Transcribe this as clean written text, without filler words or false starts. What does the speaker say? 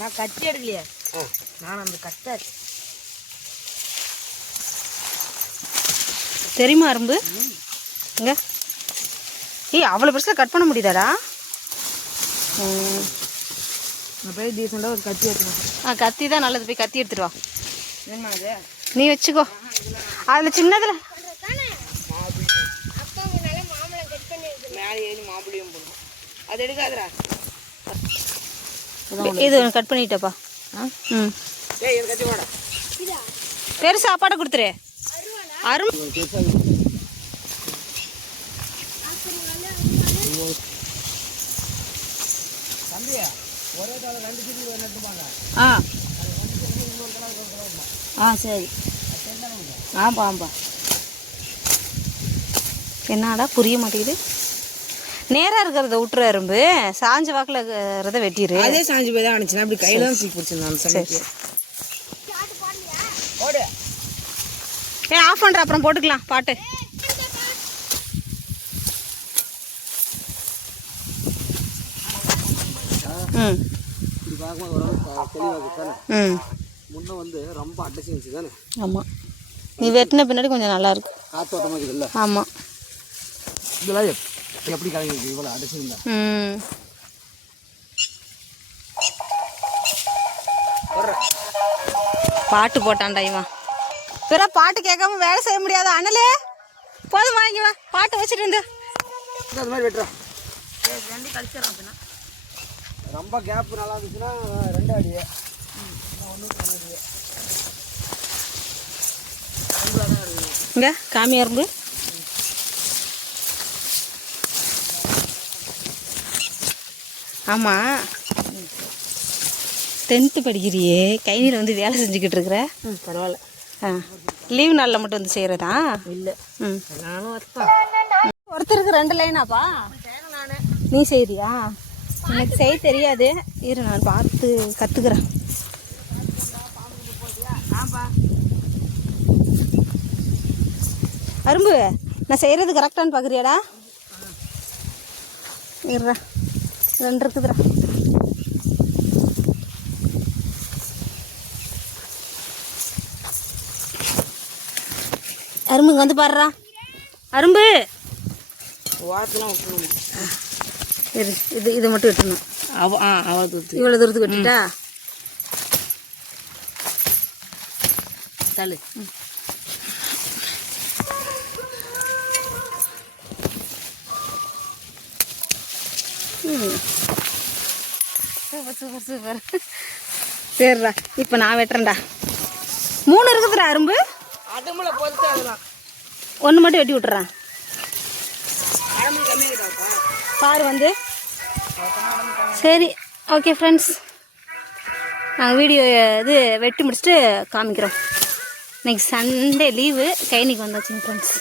நான் கத்தி எடுக்கலையே, நான் அந்த கத்தை தெரியுமா அரும்பு இங்க. ஏய் அவ்வளோ பெருசில் கட் பண்ண முடியுதாடா? நான் போய் டீசெண்டாக ஒரு கத்தி எடுத்துக்கணும். கத்தி தான் நல்லது, போய் கத்தி எடுத்துட்டு வா. என்ன அது? நீ வச்சுக்கோ. அதில் சின்னதில் மேலே ஏறி மாம்பழம் போடணும். அது எடுக்காதடா. இது கட் பண்ணிட்டப்பா. ம் ஏய் எனக்கு கத்தி போட. பெருசு சாப்பாடை கொடுத்துரு. அரும் தம்பியா ஒரே தாள 2 கிலோ நட்டுப்பாங்க. சரி. ஆமாம்பா. என்னடா புரிய மாட்டேங்குது. நேராக இருக்கிறத விட்டுற அரும்பு, சாஞ்சு வாக்கில் இருக்கிறத வெட்டிடு. அதே சாஞ்சு போய் தான் அனுச்சுன்னா அப்படி கையில தான் தூக்கி பிடிச்சிருந்தான். சரி போடு. ஆஃப் பண்ணுற அப்புறம் போட்டுக்கலாம் பாட்டு. முன்ன வந்து ரொம்ப அட்டச்சு இருந்துச்சு தானே? ஆமாம், நீ வெட்டின பின்னாடி கொஞ்சம் நல்லா இருக்கு. காத்தோட்டமாக இருக்குதுல்ல? ஆமாம். இதெல்லாம் எப்படி கலங்கிருக்கு இவ்வளோ அடைச்சிருந்தா? பாட்டு போட்டான்டா இவன். பிற பாட்டு கேட்காம வேலை செய்ய முடியாது. அனலே போதும் வாங்கி வா, பாட்டு வச்சுட்டு இருந்து அது மாதிரி வெட்டுறோம். ரொம்ப கேப் நல்லா இருந்துச்சுன்னா 2 அடி, 1 அடி. இங்கே காமியா இருந்து. ஆமாம், 10th படிக்கிறியே, கைனியில் வந்து வேலை செஞ்சுக்கிட்டு இருக்கிற. பரவாயில்ல. லீவ் நாளில் மட்டும் வந்து செய்கிறதா? இல்லை, நானும் ஒருத்தருக்கு 2 லைனாப்பா? நீ செய்கிறியா? எனக்கு செய்ய தெரியாது, இரு நான் பார்த்து கற்றுக்குறேன். அரும்பு, நான் செய்கிறது கரெக்டானு பார்க்குறியாடா? இருடா, 2 இருக்குதுடா. அரும்புங்க வந்து பாடுறா. அரும்பு வாரத்தெல்லாம் விட்டுணும். இது மட்டும் வெட்டணும். அவ்வளோ தூரத்து, இவ்வளோ தூரத்துக்கு வெட்டிட்டா தள்ளு. Super super super. சரிடா, இப்போ நான் வெட்டுறேன்டா. 3 இருக்குதுடா அரும்பு. அடும்புல பொறுத்து அதெல்லாம் 1 மட்டும் வெட்டி விட்டுறேன். பாரு வந்து. சரி ஓகே ஃப்ரெண்ட்ஸ், நாங்கள் வீடியோ இது வெட்டி முடிச்சுட்டு காமிக்கிறோம். இன்னைக்கு சண்டே லீவு, கைனிக்கு வந்தாச்சுங்க ஃப்ரெண்ட்ஸ்.